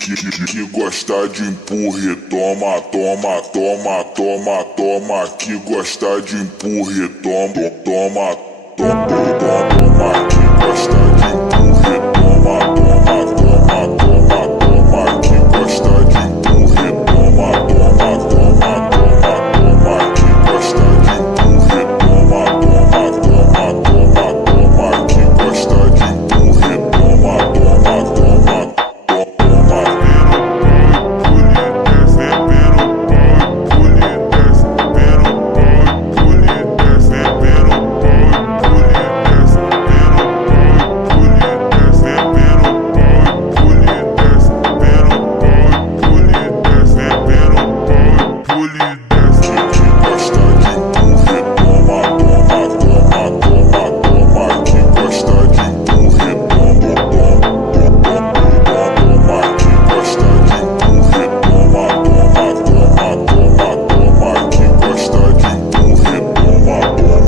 que gosta de empurre, toma, toma, toma, toma, toma, que gosta de empurre, toma, toma, toma, toma, que gosta de empurre.